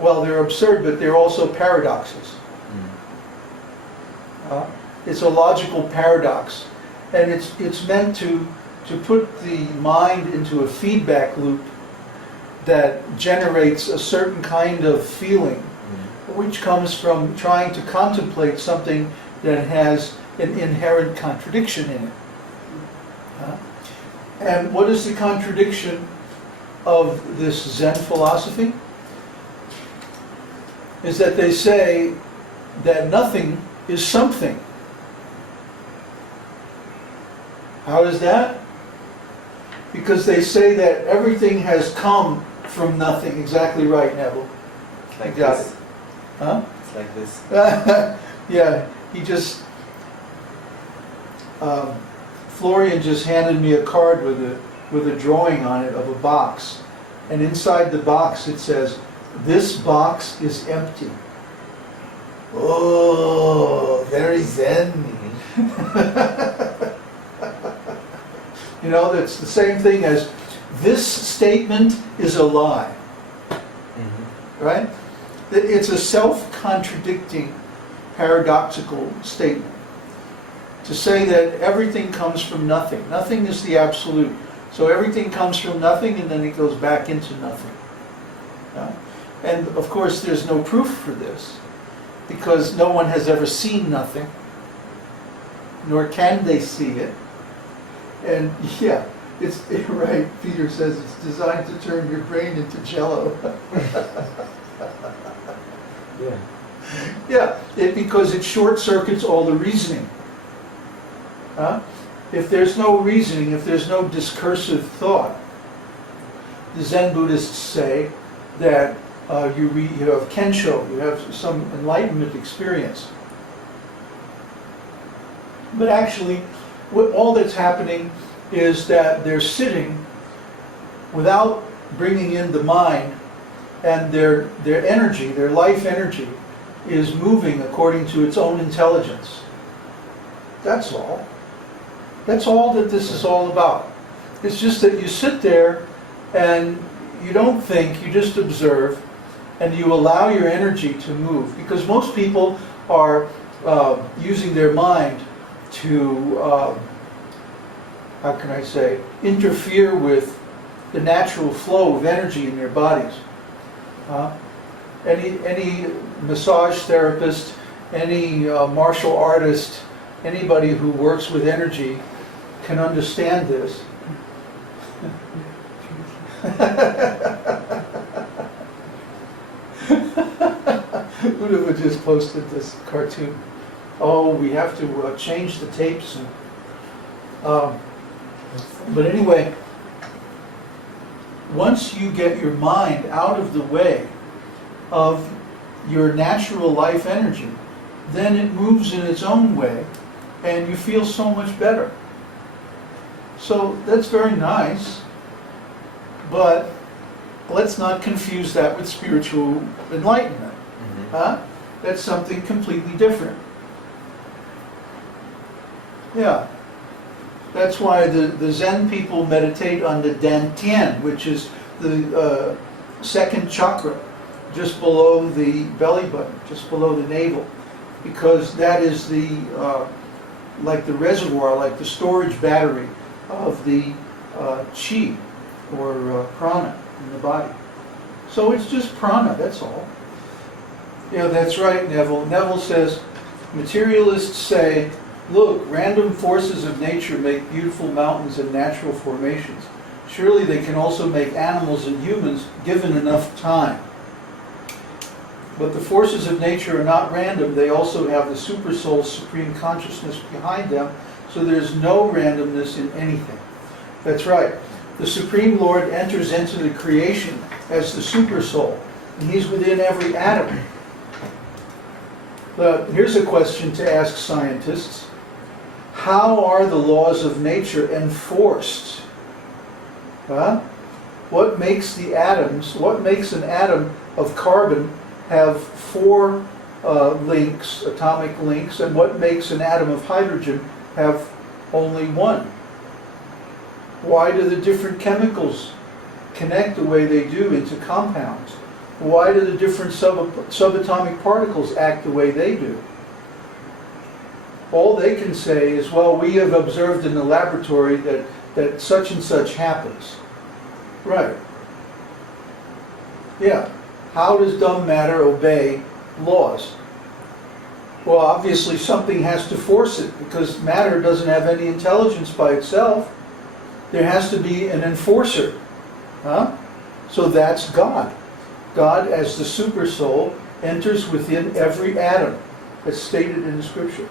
well, they're absurd, but they're also paradoxes. It's a logical paradox, and it's meant to put the mind into a feedback loop that generates a certain kind of feeling, which comes from trying to contemplate something that has an inherent contradiction in it. And what is the contradiction of this Zen philosophy? Is that they say that nothing is something. How is that? Because they say that everything has come from nothing. Exactly right, Neville. It's like You got this. it. Huh? It's like this. Yeah, he just... Florian just handed me a card with a drawing on it of a box. And inside the box it says, "This box is empty." Oh, very Zen. You know, that's the same thing as, "This statement is a lie." Right? It's a self-contradicting, paradoxical statement. To say that everything comes from nothing. Nothing is the absolute. So everything comes from nothing and then it goes back into nothing. And of course there's no proof for this, because no one has ever seen nothing, nor can they see it. And yeah, it's right, Peter says it's designed to turn your brain into jello. Yeah. Yeah, because it short circuits all the reasoning. If there's no reasoning, if there's no discursive thought, the Zen Buddhists say that you have kensho, you have some enlightenment experience. But actually, all that's happening is that they're sitting without bringing in the mind, and their energy, their life energy, is moving according to its own intelligence. That's all. That's all that this is all about. It's just that you sit there and you don't think, you just observe, and you allow your energy to move. Because most people are using their mind to, how can I say, interfere with the natural flow of energy in their bodies. Any massage therapist, any martial artist, anybody who works with energy can understand this. Uddhava just posted this cartoon. Oh, we have to change the tapes. And, but anyway, once you get your mind out of the way of your natural life energy, then it moves in its own way and you feel so much better. So that's very nice, but let's not confuse that with spiritual enlightenment. That's something completely different. Yeah. That's why the Zen people meditate on the Dantian, which is the second chakra, just below the belly button, just below the navel, because that is the like the reservoir, like the storage battery of the chi, or prāṇa in the body. So it's just prāṇa, that's all. Yeah, that's right, Neville. Neville says, materialists say, look, random forces of nature make beautiful mountains and natural formations. Surely they can also make animals and humans given enough time. But the forces of nature are not random. They also have the supersoul's supreme consciousness behind them, so there's no randomness in anything. That's right. The Supreme Lord enters into the creation as the supersoul, and he's within every atom. But here's a question to ask scientists. How are the laws of nature enforced? What makes the atoms, what makes an atom of carbon have 4 links, atomic links, and what makes an atom of hydrogen have only 1? Why do the different chemicals connect the way they do into compounds? Why do the different subatomic particles act the way they do? All they can say is, well, we have observed in the laboratory that such and such happens. Right. Yeah. How does dumb matter obey laws? Well, obviously something has to force it, because matter doesn't have any intelligence by itself. There has to be an enforcer. Huh? So that's God. God, as the super soul, enters within every atom, as stated in the scripture.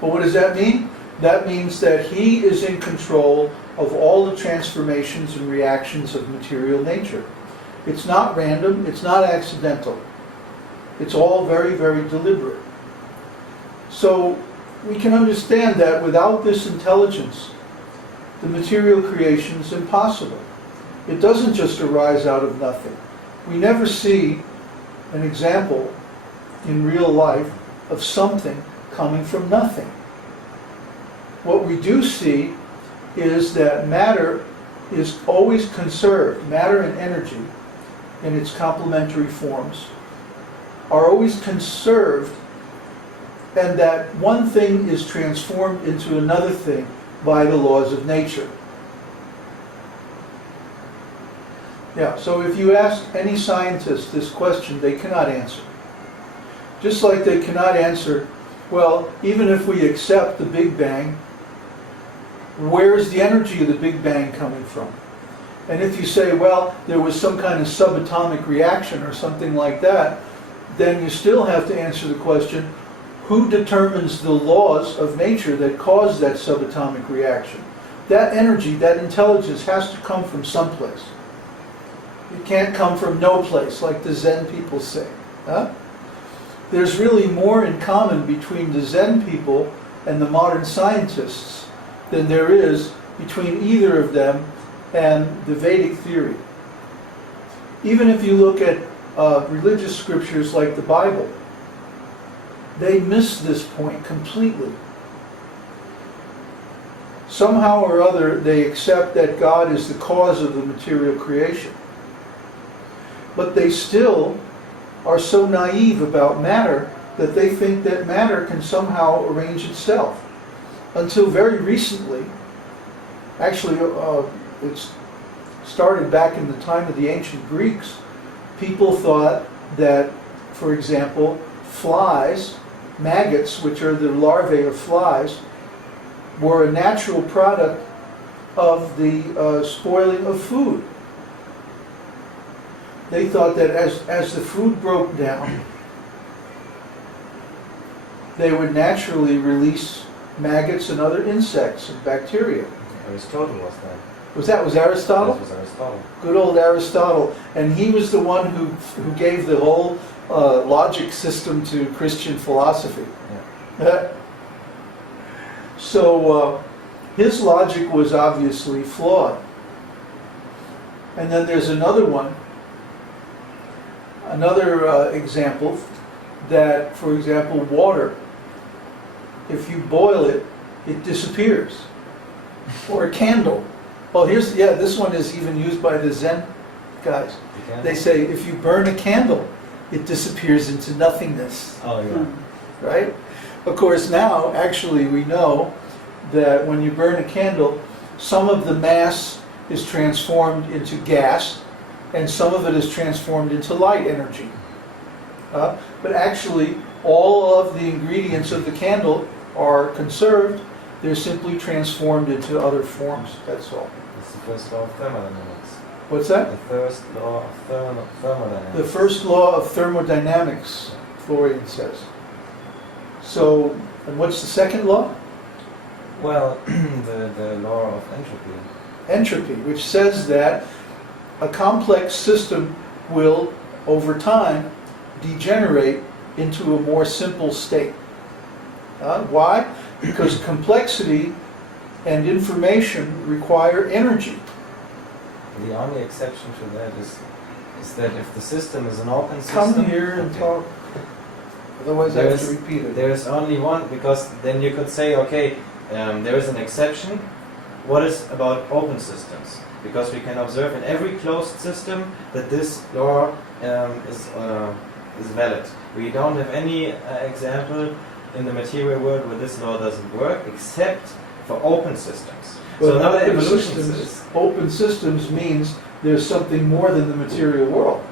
But what does that mean? That means that He is in control of all the transformations and reactions of material nature. It's not random, it's not accidental. It's all very, very deliberate. So we can understand that without this intelligence, the material creation is impossible. It doesn't just arise out of nothing. We never see an example in real life of something coming from nothing. What we do see is that matter is always conserved. Matter and energy, in its complementary forms, are always conserved, and that one thing is transformed into another thing by the laws of nature. Yeah, so if you ask any scientist this question, they cannot answer. Just like they cannot answer, well, even if we accept the Big Bang, where's the energy of the Big Bang coming from? And if you say, well, there was some kind of subatomic reaction or something like that, then you still have to answer the question, who determines the laws of nature that cause that subatomic reaction? That energy, that intelligence has to come from someplace. It can't come from no place, like the Zen people say. Huh? There's really more in common between the Zen people and the modern scientists than there is between either of them and the Vedic theory. Even if you look at religious scriptures like the Bible, they miss this point completely. Somehow or other, they accept that God is the cause of the material creation. But they still are so naive about matter that they think that matter can somehow arrange itself. Until very recently, actually it's started back in the time of the ancient Greeks, people thought that, for example, flies, maggots, which are the larvae of flies, were a natural product of the spoiling of food. They thought that as the food broke down, they would naturally release maggots and other insects and bacteria. Aristotle was that. Was Aristotle? That was Aristotle. Good old Aristotle. And he was the one who gave the whole logic system to Christian philosophy. Yeah. So his logic was obviously flawed. And then there's another one, another example, that, for example, water, if you boil it, it disappears. Or a candle. Well, this one is even used by the Zen guys. They say if you burn a candle, it disappears into nothingness. Oh, yeah. Right? Of course, now, actually, we know that when you burn a candle, some of the mass is transformed into gas, and some of it is transformed into light energy. But actually, all of the ingredients of the candle are conserved. They're simply transformed into other forms, that's all. It's the first law of thermodynamics. What's that? The first law of thermodynamics. The first law of thermodynamics, Florian says. So, and what's the second law? Well, the law of entropy. Entropy, which says that a complex system will, over time, degenerate into a more simple state. Why? Because complexity and information require energy. The only exception to that is that if the system is an open system... Come here and talk. Otherwise I have to repeat it. There is only one, because then you could say, okay, there is an exception. What is about open systems? Because we can observe in every closed system that this law is valid. We don't have any example in the material world where this law doesn't work, except for open systems. So now the evolution is open systems means there's something more than the material world.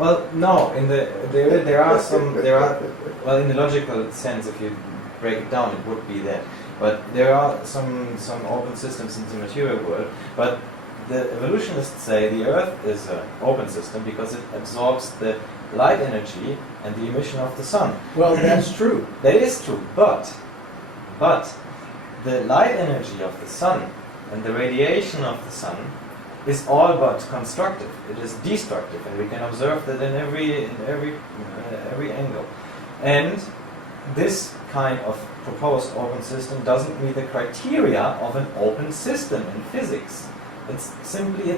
well, no. In the there are well, in the logical sense, if you break it down, it would be that. But there are some open systems in the material world. But the evolutionists say the Earth is an open system because it absorbs the light energy and the emission of the sun. Well, that's true. That is true, but the light energy of the sun and the radiation of the sun is all but constructive. It is destructive, and we can observe that in every angle. And this kind of proposed open system doesn't meet the criteria of an open system in physics. It's simply